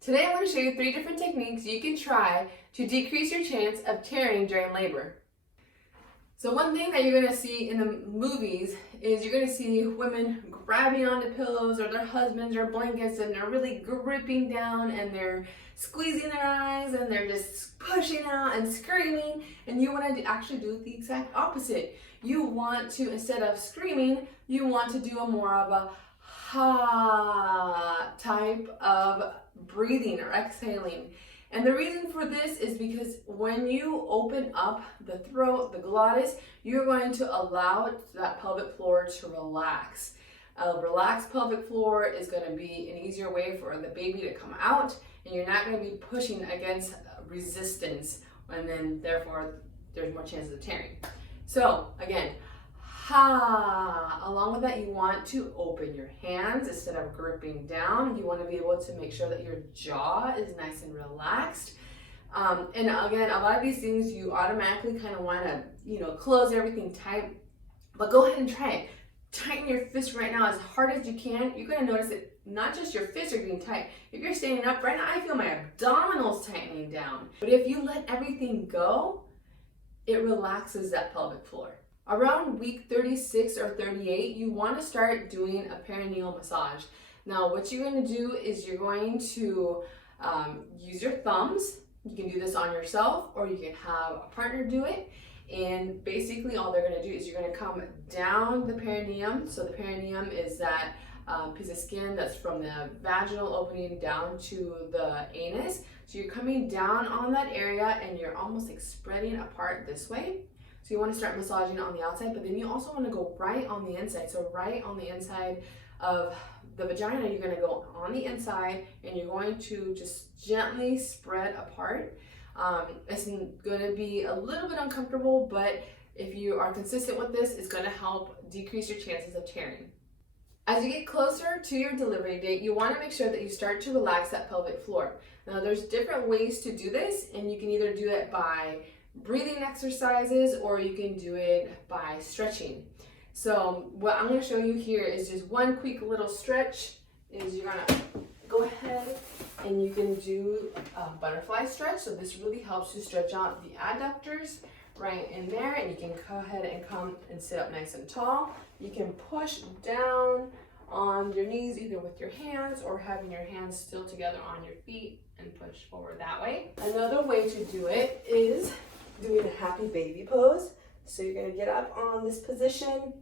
Today I'm going to show you 3 different techniques you can try to decrease your chance of tearing during labor. So one thing that you're going to see in the movies is you're going to see women grabbing onto pillows or their husbands or blankets, and they're really gripping down and they're squeezing their eyes and they're just pushing out and screaming, and you want to actually do the exact opposite. You want to, instead of screaming, you want to do a more of a ha type of breathing or exhaling. And the reason for this is because when you open up the throat, the glottis, you're going to allow that pelvic floor to relax. A relaxed pelvic floor is going to be an easier way for the baby to come out, and you're not going to be pushing against resistance, and then therefore there's more chances of tearing. So again, ha. Along with that, you want to open your hands instead of gripping down. You want to be able to make sure that your jaw is nice and relaxed. And again, a lot of these things you automatically kind of want to, close everything tight. But go ahead and try it. Tighten your fist right now as hard as you can. You're going to notice that not just your fists are getting tight. If you're standing up right now, I feel my abdominals tightening down. But if you let everything go, it relaxes that pelvic floor. Around week 36 or 38, you want to start doing a perineal massage. Now, what you're going to do is you're going to use your thumbs. You can do this on yourself, or you can have a partner do it. And basically, all they're going to do is you're going to come down the perineum. So the perineum is that piece of skin that's from the vaginal opening down to the anus. So you're coming down on that area, and you're almost like spreading apart this way. So you want to start massaging on the outside, but then you also want to go right on the inside. So right on the inside of the vagina, you're going to go on the inside, and you're going to just gently spread apart. It's going to be a little bit uncomfortable, but if you are consistent with this, it's going to help decrease your chances of tearing. As you get closer to your delivery date, you want to make sure that you start to relax that pelvic floor. Now, there's different ways to do this, and you can either do it by breathing exercises, or you can do it by stretching. So what I'm going to show you here is just one quick little stretch. Is you're going to go ahead and you can do a butterfly stretch. So this really helps you stretch out the adductors right in there, and you can go ahead and come and sit up nice and tall. You can push down on your knees either with your hands or having your hands still together on your feet and push forward that way. Another way to do it is doing a happy baby pose. So you're going to get up on this position,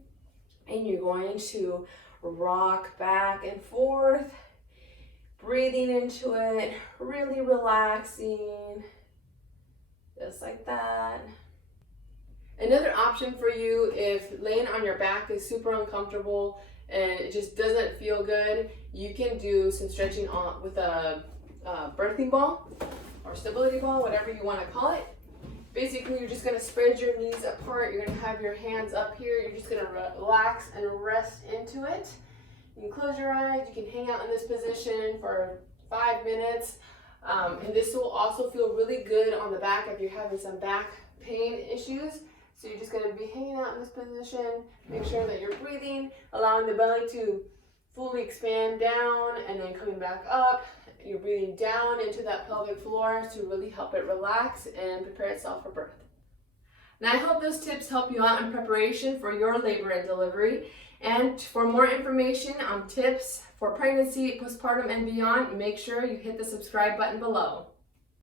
and you're going to rock back and forth, breathing into it, really relaxing, just like that. Another option for you, if laying on your back is super uncomfortable and it just doesn't feel good, you can do some stretching on with a birthing ball or stability ball, whatever you want to call it. Basically, you're just going to spread your knees apart. You're going to have your hands up here. You're just going to relax and rest into it. You can close your eyes. You can hang out in this position for 5 minutes. And this will also feel really good on the back if you're having some back pain issues. So you're just going to be hanging out in this position. Make sure that you're breathing, allowing the belly to fully expand down and then coming back up. You're breathing down into that pelvic floor to really help it relax and prepare itself for birth. Now, I hope those tips help you out in preparation for your labor and delivery. And for more information on tips for pregnancy, postpartum, and beyond, make sure you hit the subscribe button below.